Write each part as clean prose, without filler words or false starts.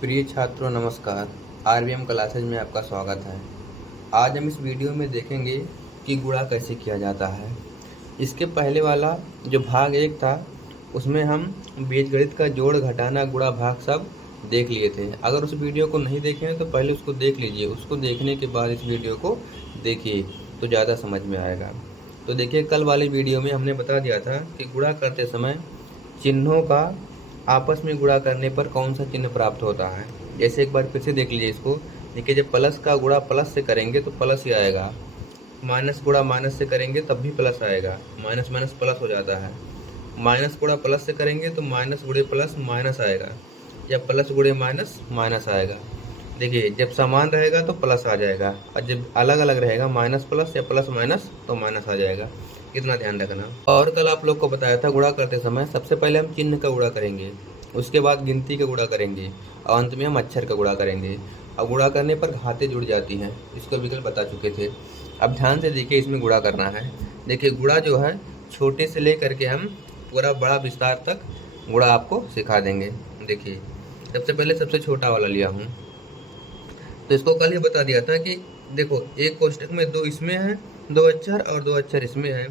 प्रिय छात्रों नमस्कार। आरबीएम क्लासेज में आपका स्वागत है। आज हम इस वीडियो में देखेंगे कि गुणा कैसे किया जाता है। इसके पहले वाला जो भाग एक था उसमें हम बीजगणित का जोड़ घटाना गुणा भाग सब देख लिए थे। अगर उस वीडियो को नहीं देखे हैं तो पहले उसको देख लीजिए, उसको देखने के बाद इस वीडियो को देखिए तो ज़्यादा समझ में आएगा। तो देखिए, कल वाले वीडियो में हमने बता दिया था कि गुणा करते समय चिन्हों का आपस में गुणा करने पर कौन सा चिन्ह प्राप्त होता है। जैसे एक बार फिर से देख लीजिए इसको। देखिए, जब प्लस का गुणा प्लस से करेंगे तो प्लस ही आएगा, माइनस गुणा माइनस से करेंगे तब भी प्लस आएगा, माइनस माइनस प्लस हो जाता है। माइनस गुणा प्लस से करेंगे तो माइनस गुणे प्लस माइनस आएगा, या प्लस गुणे माइनस माइनस आएगा। देखिए, जब समान रहेगा तो प्लस आ जाएगा, और जब अलग अलग रहेगा माइनस प्लस या प्लस माइनस तो माइनस आ जाएगा। इतना ध्यान रखना। और कल आप लोग को बताया था गुणा करते समय सबसे पहले हम चिन्ह का गुणा करेंगे, उसके बाद गिनती का गुणा करेंगे, और अंत में हम अक्षर का गुणा करेंगे। अब गुणा करने पर घातें जुड़ जाती हैं, इसका विकल्प बता चुके थे। अब ध्यान से देखिए, इसमें गुणा करना है। देखिए, गुणा जो है छोटे से लेकर के हम पूरा बड़ा विस्तार तक गुणा आपको सिखा देंगे। देखिए, सबसे पहले सबसे छोटा वाला लिया हूँ, तो इसको कल ही बता दिया था कि देखो, एक कोष्टक में दो इसमें है, दो अक्षर और दो अक्षर इसमें है।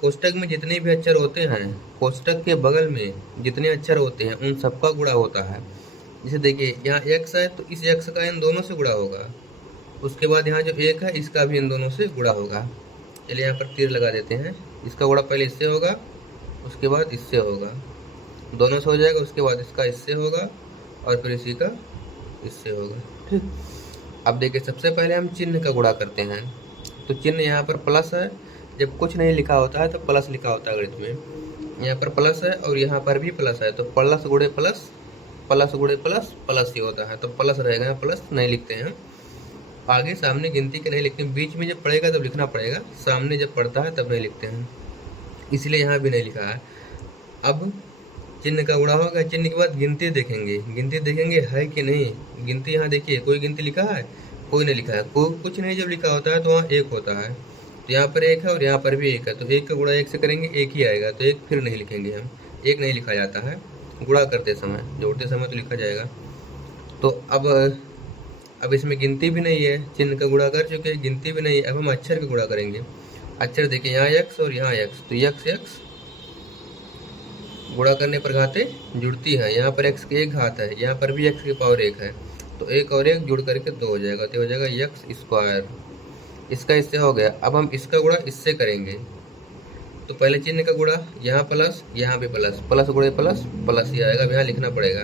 कोष्टक में जितने भी अक्षर होते हैं, कोष्टक के बगल में जितने अक्षर होते हैं उन सबका गुणा होता है। जैसे देखिए, यहाँ x है तो इस x का इन दोनों से गुणा होगा। उसके बाद यहाँ जो 1 है इसका भी इन दोनों से गुणा होगा। चलिए यहाँ पर तीर लगा देते हैं। इसका गुणा पहले इससे होगा, उसके बाद इससे होगा, दोनों से हो जाएगा। उसके बाद इसका इससे होगा और फिर इसी का इससे होगा। ठीक। अब देखिए, सबसे पहले हम चिन्ह का गुणा करते हैं। तो चिन्ह यहाँ पर प्लस है, जब कुछ नहीं लिखा होता है तो प्लस लिखा होता है गणित में। यहाँ पर प्लस है और यहाँ पर भी प्लस है, तो प्लस गुणे प्लस, प्लस गुणे प्लस, प्लस ही होता है, तो प्लस रहेगा। यहाँ प्लस नहीं लिखते हैं, आगे सामने गिनती के नहीं लिखते हैं। बीच में जब पड़ेगा तब लिखना पड़ेगा, सामने जब पड़ता है तब नहीं लिखते हैं, इसलिए यहाँ भी नहीं लिखा है। अब चिन्ह का गुणा होगा, चिन्ह के बाद गिनती देखेंगे, गिनती देखेंगे है कि नहीं। गिनती यहाँ देखिए, कोई गिनती लिखा है, कोई नहीं लिखा है, कोई कुछ नहीं। जब लिखा होता है तो वहाँ एक होता है, तो यहाँ पर एक है और यहाँ पर भी एक है, तो एक का गुणा एक से करेंगे एक ही आएगा, तो एक फिर नहीं लिखेंगे हम, एक नहीं लिखा जाता है गुणा करते समय, जोड़ते समय तो लिखा जाएगा। तो अब इसमें गिनती भी नहीं है, चिन्ह का गुणा कर चुके हैं, गिनती भी नहीं है। अब हम अक्षर का गुणा करेंगे। अक्षर देखिए, यहाँ x और यहाँ x, तो x गुणा करने पर घातें जुड़ती हैं। यहाँ पर x की एक घात है, यहाँ पर भी x की पावर 1 है, तो एक और एक जुड़ करके 2 हो जाएगा, तो हो जाएगा x स्क्वायर। इसका इससे हो गया। अब हम इसका गुणा इससे करेंगे, तो पहले चिन्ह का गुणा, यहाँ प्लस यहाँ भी प्लस, प्लस गुणे प्लस, प्लस ही आएगा, यहाँ लिखना पड़ेगा।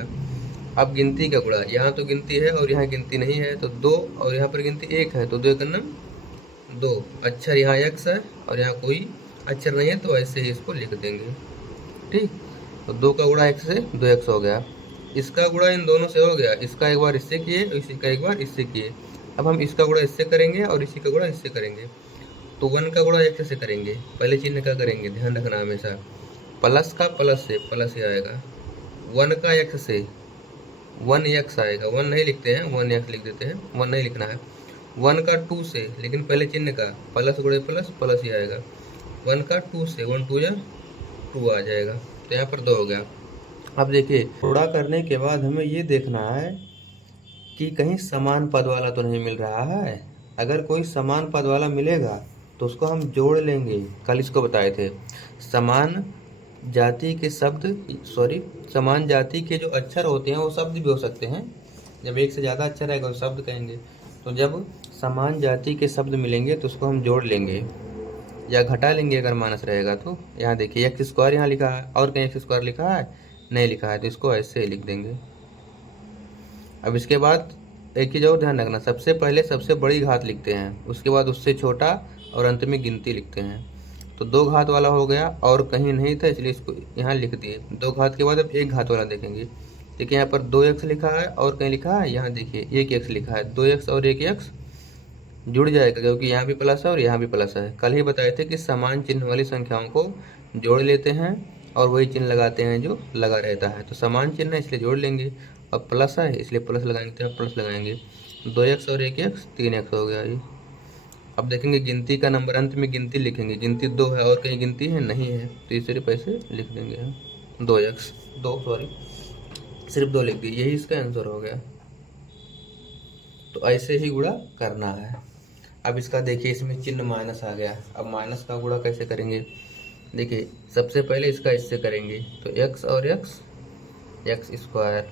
अब गिनती का गुणा, यहाँ तो गिनती है और यहाँ गिनती नहीं है, तो 2 और यहाँ पर गिनती 1 है, तो 2 का नाम 2। अक्षर यहाँ x है और यहाँ कोई अक्षर नहीं है, तो ऐसे ही इसको लिख देंगे। ठीक। तो 2 का गुणा x से 2x हो गया। इसका गुणा इन दोनों से हो गया, इसका एक बार इससे किए और इसी का एक बार इससे किए। अब हम इसका गुणा इससे करेंगे और इसी का गुणा इससे करेंगे, तो 1 का गुणा x से करेंगे। पहले चिन्ह का करेंगे, ध्यान रखना हमेशा, प्लस का प्लस से प्लस ही आएगा। 1 का x से 1x आएगा, 1 नहीं लिखते हैं, 1x लिख देते हैं, 1 नहीं लिखना है। 1 का 2 से, लेकिन पहले चिन्ह का प्लस गुणे प्लस, प्लस ही आएगा। 1 का 2 से 1 2 या 2 आ जाएगा, तो यहाँ पर 2 हो गया। अब देखिए, गुणा करने के बाद हमें ये देखना है कि कहीं समान पद वाला तो नहीं मिल रहा है। अगर कोई समान पद वाला मिलेगा तो उसको हम जोड़ लेंगे। कल इसको बताए थे, समान जाति के शब्द, समान जाति के जो अक्षर होते हैं वो शब्द भी हो सकते हैं। जब एक से ज़्यादा अक्षर आएगा तो शब्द कहेंगे, तो जब समान जाति के शब्द मिलेंगे तो उसको हम जोड़ लेंगे या घटा लेंगे अगर माइनस रहेगा तो। यहाँ देखिए, एक्स स्क्वायर यहाँ लिखा है और कहीं एक्स स्क्वायर लिखा है नहीं लिखा है, तो इसको ऐसे ही लिख देंगे। अब इसके बाद एक चीज़ और ध्यान रखना, सबसे पहले सबसे बड़ी घात लिखते हैं, उसके बाद उससे छोटा और अंत में गिनती लिखते हैं। तो 2 घात वाला हो गया और कहीं नहीं था, इसलिए इसको यहाँ लिख दिए। 2 घात के बाद अब 1 घात वाला देखेंगे। देखिए, यहाँ पर 2x लिखा है और कहीं लिखा है, यहाँ देखिए 1x लिखा है, 2x और 1x जुड़ जाएगा, क्योंकि यहाँ भी प्लस है और यहाँ भी प्लस है। कल ही बताए थे कि समान चिन्ह वाली संख्याओं को जोड़ लेते हैं और वही चिन्ह लगाते हैं जो लगा रहता है। तो समान चिन्ह है इसलिए जोड़ लेंगे, और प्लस है इसलिए प्लस लगाएंगे, तो प्लस लगाएंगे। 2x और 1x 3x हो गया ये। अब देखेंगे गिनती का नंबर, अंत में गिनती लिखेंगे, गिनती 2 है और कहीं गिनती है नहीं है, तो इस सिर्फ ऐसे लिख देंगे हम 2x 2 सॉरी। सिर्फ 2 लिख दिए, यही इसका आंसर हो गया। तो ऐसे ही गुणा करना है। अब इसका देखिए, इसमें चिन्ह माइनस आ गया। अब माइनस का गुणा कैसे करेंगे? देखिए, सबसे पहले इसका इससे करेंगे तो x और x स्क्वायर।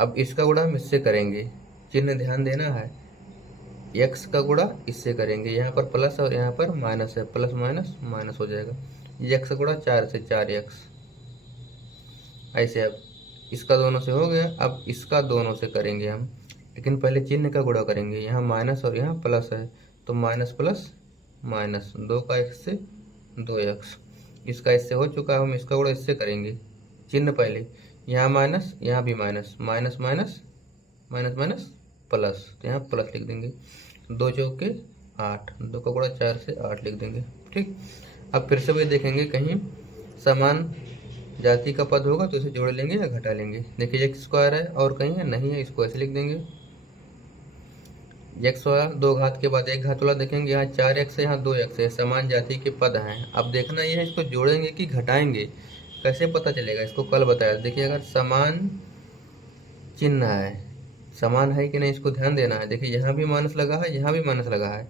अब इसका गुणा हम इससे करेंगे, चिन्ह ध्यान देना है। x का गुणा इससे करेंगे, यहाँ पर प्लस और यहाँ पर माइनस है, प्लस माइनस माइनस हो जाएगा। x का गुणा 4 से 4x, ऐसे। अब इसका दोनों से हो गया, अब इसका दोनों से करेंगे हम, लेकिन पहले चिन्ह का गुणा करेंगे। यहाँ माइनस और यहाँ प्लस है, तो माइनस प्लस माइनस, 2 का x से 2x। इसका इससे हो चुका है, हम इसका गुणा इससे करेंगे। चिन्ह पहले, यहाँ माइनस, यहाँ भी minus, minus minus minus minus plus, तो यहाँ प्लस लिख देंगे। 2 चौके 8, 2 का गुणा 4 से 8 लिख देंगे। ठीक। अब फिर से वही देखेंगे, कहीं समान जाति का पद होगा तो इसे जोड़ लेंगे या घटा लेंगे। देखिए x स्क्वायर है और कहीं है नहीं है, इसको ऐसे लिख देंगे। x वाला 2 घात के बाद 1 घात वाला देखेंगे, यहाँ 4x है, यहाँ 2x है, समान जाति के पद हैं। अब देखना ये है, इसको जोड़ेंगे कि घटाएंगे, कैसे पता चलेगा? इसको कल बताया। देखिए, अगर समान चिन्ह है, समान है कि नहीं इसको ध्यान देना है। देखिए, यहाँ भी माइनस लगा है, यहाँ भी माइनस लगा है,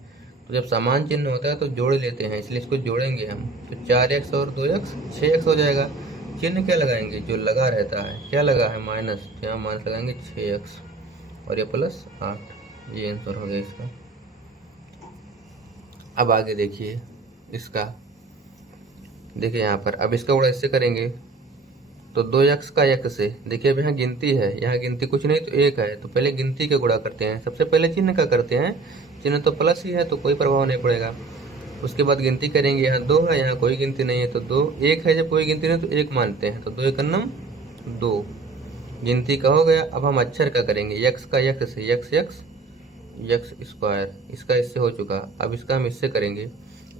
तो जब समान चिन्ह होता है तो जोड़ लेते हैं, इसलिए इसको जोड़ेंगे हम। तो 4x और 2x 6x हो जाएगा। चिन्ह क्या लगाएंगे? जो लगा रहता है, क्या लगा है? माइनस, यहाँ माइनस लगाएंगे 6x और ये प्लस 8। ये आंसर हो गया इसका। अब आगे देखिए इसका, देखिए यहाँ पर, अब इसका गुणा इससे करेंगे तो 2x का x से। देखिए अब यहाँ गिनती है, यहाँ गिनती कुछ नहीं तो 1 है, तो पहले गिनती का गुणा करते हैं। सबसे पहले चिन्ह का करते हैं, चिन्ह तो प्लस ही है तो कोई प्रभाव नहीं पड़ेगा। उसके बाद गिनती करेंगे, यहाँ 2 है, यहाँ कोई गिनती नहीं है तो 2, 1 है, जब कोई गिनती नहीं तो 1 मानते हैं, तो 2 1 नम 2, गिनती का हो गया। अब हम अक्षर का करेंगे, x का x से, x स्क्वायर, इसका इससे हो चुका। अब इसका हम इससे करेंगे,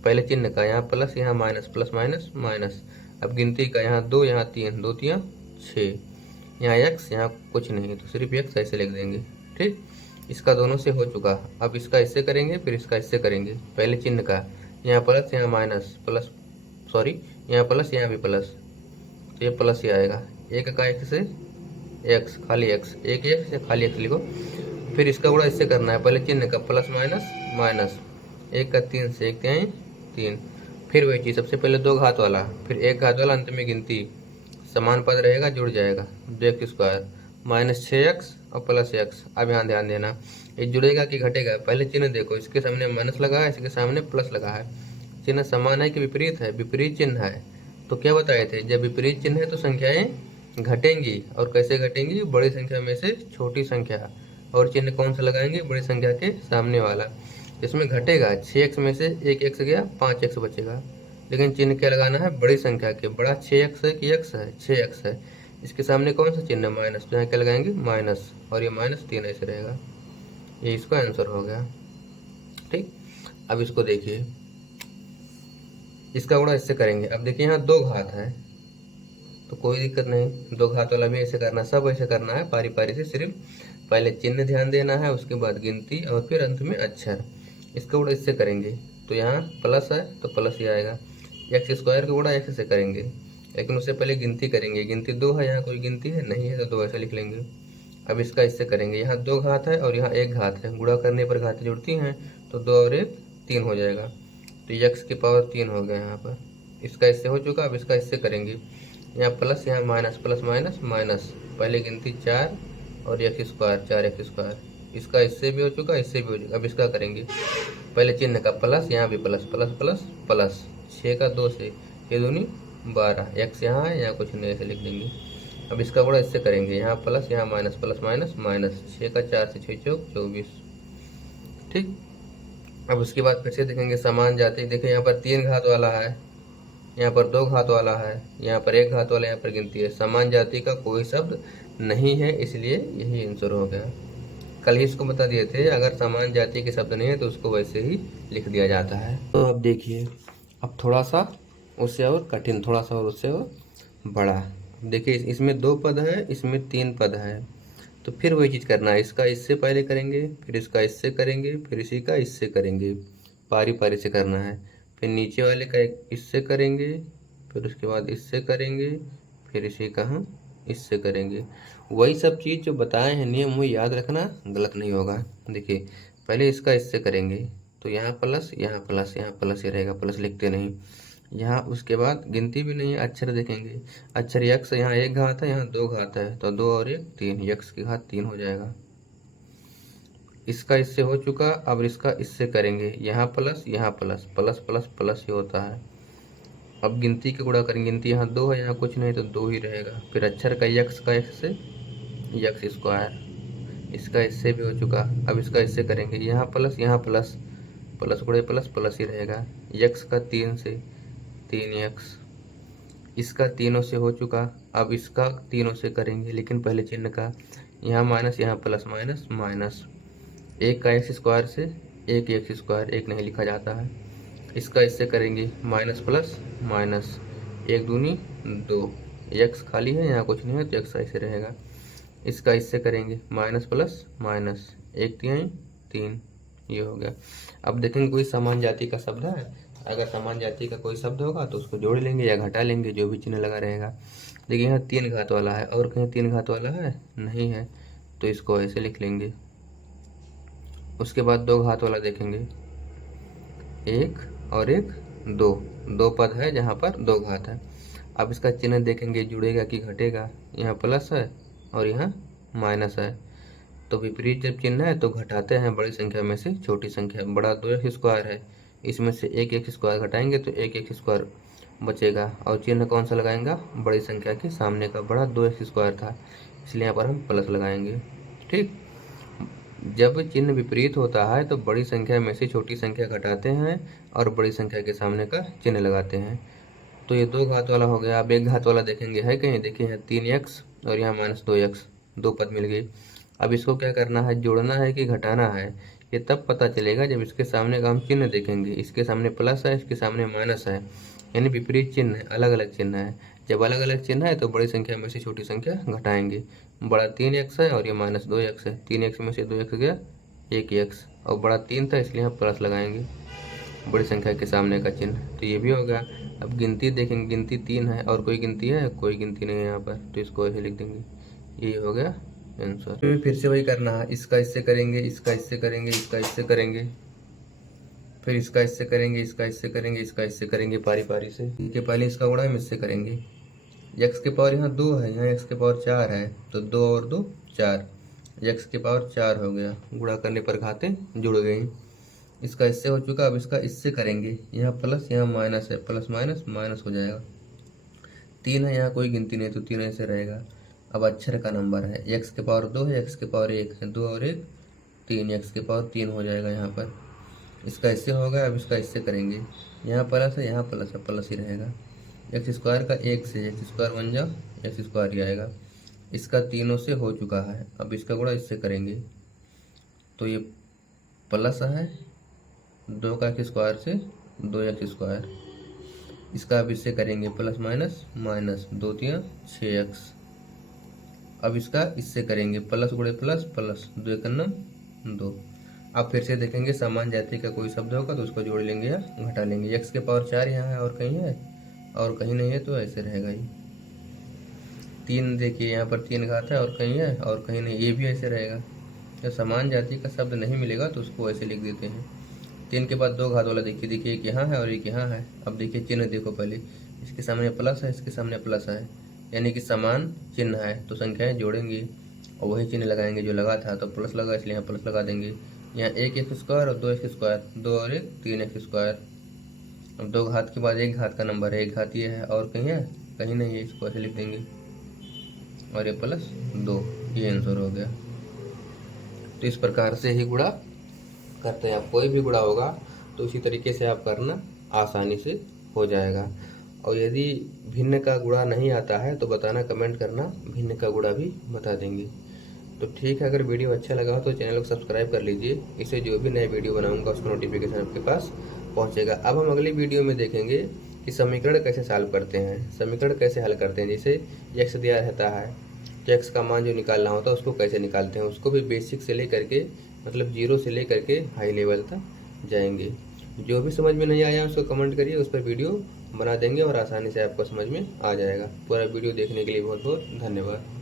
पहले चिन्ह का, यहाँ प्लस यहाँ माइनस, प्लस माइनस माइनस। अब गिनती का, यहाँ 2 यहाँ 3, 2 3 6, यहाँ x, यहाँ कुछ नहीं तो सिर्फ x ऐसे लिख देंगे। ठीक, इसका दोनों से हो चुका। अब इसका इससे करेंगे, फिर इसका इससे करेंगे। पहले चिन्ह का, यहाँ प्लस यहाँ माइनस, प्लस सॉरी यहाँ प्लस यहाँ भी प्लस, तो ये प्लस ही आएगा। 1 का x से x, खाली x, 1 x या खाली x लिखो। फिर इसका गुणा इससे करना है, पहले चिन्ह का, प्लस माइनस माइनस, 1 का 3 से 1 3 3। फिर वही चीज़, सबसे पहले 2 घात वाला, फिर 1 घात वाला, अंत में गिनती, समान पद रहेगा, जुड़ जाएगा। 2x स्क्वायर माइनस 6x और प्लस x। अब यहाँ ध्यान देना, ये जुड़ेगा कि घटेगा? पहले चिन्ह देखो, इसके सामने माइनस लगा है, इसके सामने प्लस लगा है। चिन्ह समान है कि विपरीत है? विपरीत चिन्ह है। तो क्या बताए थे, जब विपरीत चिन्ह है तो संख्याएं घटेंगी। और कैसे घटेंगी? बड़ी संख्या में से छोटी संख्या। और चिन्ह कौन सा लगाएंगे? बड़ी संख्या के सामने वाला। इसमें घटेगा, 6x में से 1 x गया, 5 x बचेगा। लेकिन चिन्ह क्या लगाना है? बड़ी संख्या के। बड़ा 6x है कि x है? 6x है। इसके सामने कौन सा चिन्ह? माइनस, तो यहाँ क्या लगाएंगे? माइनस, और ये -3 ऐसे रहेगा। ये इसका आंसर हो गया। ठीक, अब इसको देखिए, इसका गुणा इससे करेंगे। अब देखिए यहाँ 2 घात है तो कोई दिक्कत नहीं, 2 घात वाला भी ऐसे करना, सब ऐसे करना है पारी पारी से। सिर्फ पहले चिन्ह ध्यान देना है, उसके बाद गिनती, और फिर अंत में अक्षर। इसका गुणा इससे करेंगे तो यहाँ प्लस है तो प्लस ही आएगा। x स्क्वायर का गुणा x से करेंगे, लेकिन उससे पहले गिनती करेंगे। गिनती 2 है, यहाँ कोई गिनती है नहीं है तो 2 ऐसे लिख लेंगे। अब इसका इससे करेंगे, यहाँ 2 घात है और यहाँ 1 घात है, गुणा करने पर घातें जुड़ती हैं, तो 2 और 1 3 हो जाएगा। तो x की पावर 3 हो गया यहाँ पर। इसका इससे हो चुका। अब इसका इससे करेंगे, यहाँ प्लस यहाँ माइनस, प्लस माइनस माइनस, पहले गिनती 4 और x स्क्वायर, 4x स्क्वायर। इसका इससे भी हो चुका, इससे भी हो चुका। अब इसका करेंगे, पहले चिन्ह का प्लस, यहाँ भी प्लस, प्लस प्लस प्लस, 6 का 2 से, ये दूनी 12, x यहाँ है, यहाँ कुछ नहीं, ऐसे लिख देंगे। अब इसका गुणा इससे करेंगे, यहाँ प्लस यहाँ माइनस, प्लस माइनस माइनस, 6 का 4 से 6 चौक 24। ठीक, अब उसके बाद फिर से देखेंगे समान जाति। देखिए यहाँ पर 3 घात वाला है, यहाँ पर 2 घात वाला है, यहाँ पर 1 घात वाला, यहाँ पर गिनती है। समान जाति का कोई शब्द नहीं है, इसलिए यही आंसर हो गया। कल ही इसको बता दिए थे, अगर समान जाति के शब्द नहीं है तो उसको वैसे ही लिख दिया जाता है। तो अब देखिए, अब थोड़ा सा उससे और कठिन, थोड़ा सा और उससे और बड़ा। देखिए इसमें 2 पद है, इसमें 3 पद है, तो फिर वही चीज़ करना है। इसका इससे पहले करेंगे, फिर इसका इससे करेंगे, फिर इसी का इससे करेंगे, पारी पारी से करना है। फिर नीचे वाले का इससे करेंगे, फिर उसके बाद इससे करेंगे, फिर इसी का हम इससे करेंगे। वही सब चीज़ जो बताए हैं नियम वो याद रखना, गलत नहीं होगा। देखिए पहले इसका इससे करेंगे तो यहाँ प्लस यहाँ प्लस यहाँ प्लस ही रहेगा, प्लस लिखते नहीं यहाँ। उसके बाद गिनती भी नहीं है, अक्षर देखेंगे। अक्षर यक्स यहाँ एक घात है, यहाँ दो घात है, तो 2 और 1 3, यक्स की घात 3 हो जाएगा। इसका इससे हो चुका, अब इसका इससे करेंगे। यहाँ प्लस यहाँ प्लस, प्लस प्लस प्लस ही होता है। अब गिनती के गुणा करेंगे, गिनती यहाँ 2 है, यहाँ कुछ नहीं तो 2 ही रहेगा। फिर अक्षर का यक्स से यक्स स्क्वायर, इसका इससे भी हो चुका। अब इसका इससे करेंगे, यहाँ प्लस, प्लस गुणे प्लस प्लस ही रहेगा। यक्स का 3 से 3 यक्स, इसका तीनों से हो चुका। अब इसका तीनों से करेंगे, लेकिन पहले चिन्ह का, यहाँ माइनस यहाँ प्लस, माइनस माइनस, एक का एक्स स्क्वायर से एक एक्स स्क्वायर, एक नहीं लिखा जाता है। इसका इससे करेंगे, माइनस प्लस माइनस, एक दूनी 2, एक्स खाली है यहाँ कुछ नहीं है तो एक्स ऐसे रहेगा। इसका इससे करेंगे, माइनस प्लस माइनस, एक 3, ये हो गया। अब देखेंगे कोई समान जाति का शब्द है, अगर समान जाति का कोई शब्द होगा तो उसको जोड़ लेंगे या घटा लेंगे, जो भी चिन्ह लगा रहेगा। देखिए यहाँ 3 घात वाला है, और कहीं 3 घात वाला है नहीं है, तो इसको ऐसे लिख लेंगे। उसके बाद 2 घात वाला देखेंगे, 1 और 1 2 पद है जहाँ पर 2 घात है। अब इसका चिन्ह देखेंगे, जुड़ेगा कि घटेगा। यहाँ प्लस है और यहाँ माइनस है, तो विपरीत जब चिन्ह है तो घटाते हैं बड़ी संख्या में से छोटी संख्या। बड़ा 2x स्क्वायर है, इसमें से एक एक्स स्क्वायर घटाएंगे तो एक एक्स स्क्वायर बचेगा, और चिन्ह कौन सा लगाएंगे, बड़ी संख्या के सामने का। बड़ा 2x स्क्वायर था, इसलिए यहाँ पर हम प्लस लगाएंगे। ठीक, जब चिन्ह विपरीत होता है तो बड़ी संख्या में से छोटी संख्या घटाते हैं और बड़ी संख्या के सामने का चिन्ह लगाते हैं। तो ये 2 घात वाला हो गया। अब 1 घात वाला देखेंगे, है कहीं, देखिए यहाँ 3x और यहाँ माइनस 2x, 2 पद मिल गई। अब इसको क्या करना है, जोड़ना है कि घटाना है, ये तब पता चलेगा जब इसके सामने का हम चिन्ह देखेंगे। इसके सामने प्लस है, इसके सामने माइनस है, यानी विपरीत चिन्ह है, अलग अलग चिन्ह है। जब अलग अलग चिन्ह है तो बड़ी संख्या में से छोटी संख्या घटाएंगे। बड़ा 3x है और ये माइनस 2x है, 3x में से 2x गया 1x, और बड़ा 3 था इसलिए हम प्लस लगाएंगे बड़ी संख्या के सामने का चिन्ह। तो ये भी हो गया। अब गिनती देखेंगे, गिनती 3 है, और कोई गिनती है, कोई गिनती नहीं है यहाँ पर, तो इसको ऐसे लिख देंगे। ये हो गया आंसर। फिर से वही करना है, इसका इससे करेंगे, इसका इससे करेंगे, इसका इससे करेंगे, फिर इसका इससे करेंगे, इसका इससे करेंगे, इसका इससे करेंगे, पारी पारी से। कि पहले इसका गुणा हम इससे करेंगे। x के पावर यहाँ 2 है, यहाँ x के पावर 4 है, तो 2 और 2 4, x के पावर 4 हो गया। गुणा करने पर घातें जुड़ गई। इसका इससे हो चुका, अब इसका इससे करेंगे। यहाँ प्लस यहाँ माइनस है, प्लस माइनस माइनस हो जाएगा। 3 है, यहाँ कोई गिनती नहीं तो 3 ऐसे रहेगा। अब अक्षर का नंबर है, x के पावर 2 है, x के पावर 1 है, 2 और 1 3, x के पावर 3 हो जाएगा यहाँ पर। इसका इससे होगा, अब इसका इससे करेंगे। यहाँ प्लस है, यहाँ प्लस है, प्लस ही रहेगा। एक्स स्क्वायर का 1 से एक्स स्क्वायर बन जाओ, एक्स स्क्वायर ही आएगा। इसका तीनों से हो चुका है, अब इसका गुणा इससे करेंगे तो ये प्लस है 2 का एक्स स्क्वायर से 2x स्क्वायर। इसका अब इससे करेंगे, प्लस माइनस माइनस, 2 3 6x। अब इसका इससे करेंगे, प्लस गुणे प्लस प्लस, 2 1 2। अब फिर से देखेंगे समान जाति का कोई शब्द होगा तो उसको जोड़ लेंगे या घटा लेंगे। x के पावर 4 यहाँ है और कहीं है और कहीं नहीं है, तो ऐसे रहेगा ही। 3 देखिए यहाँ पर 3 घात है और कहीं है और कहीं नहीं, ये भी ऐसे रहेगा। जब समान जाति का शब्द नहीं मिलेगा तो उसको ऐसे लिख देते हैं। 3 के बाद 2 घात वाला देखिए, एक यहाँ है और एक यहाँ है। अब देखिए चिन्ह देखो, पहले इसके सामने प्लस है, इसके सामने प्लस है, यानी कि समान चिन्ह है, तो संख्याएं जोड़ेंगे और वही चिन्ह लगाएंगे जो लगा था। तो प्लस लगा इसलिए यहाँ प्लस लगा देंगे। यहाँ 1 एक्स स्क्वायर और 2 एक्स स्क्वायर, 2 और 1 3 एक्स स्क्वायर। अब 2 घात के बाद 1 घात का नंबर है, 1 घात ये है और कहीं है, कहीं नहीं है, इसको ऐसे लिख देंगे और ये प्लस 2, ये आंसर हो गया। तो इस प्रकार से ही गुणा करते हैं। आप कोई भी गुणा होगा तो इसी तरीके से आप करना, आसानी से हो जाएगा। और यदि भिन्न का गुणा नहीं आता है तो बताना, कमेंट करना, भिन्न का गुणा भी बता देंगे। तो ठीक है, अगर वीडियो अच्छा लगा हो तो चैनल को सब्सक्राइब कर लीजिए, इससे जो भी नए वीडियो बनाऊंगा उसका नोटिफिकेशन आपके पास पहुंचेगा। अब हम अगली वीडियो में देखेंगे कि समीकरण कैसे सॉल्व करते हैं, समीकरण कैसे हल करते हैं। जैसे एक्स दिया रहता है तो एक्स का मान जो निकालना होता है उसको कैसे निकालते हैं, उसको भी बेसिक से लेकर के, मतलब 0 से लेकर के हाई लेवल तक जाएंगे। जो भी समझ में नहीं आया उसको कमेंट करिए, उस पर वीडियो बना देंगे और आसानी से आपको समझ में आ जाएगा। पूरा वीडियो देखने के लिए बहुत बहुत धन्यवाद।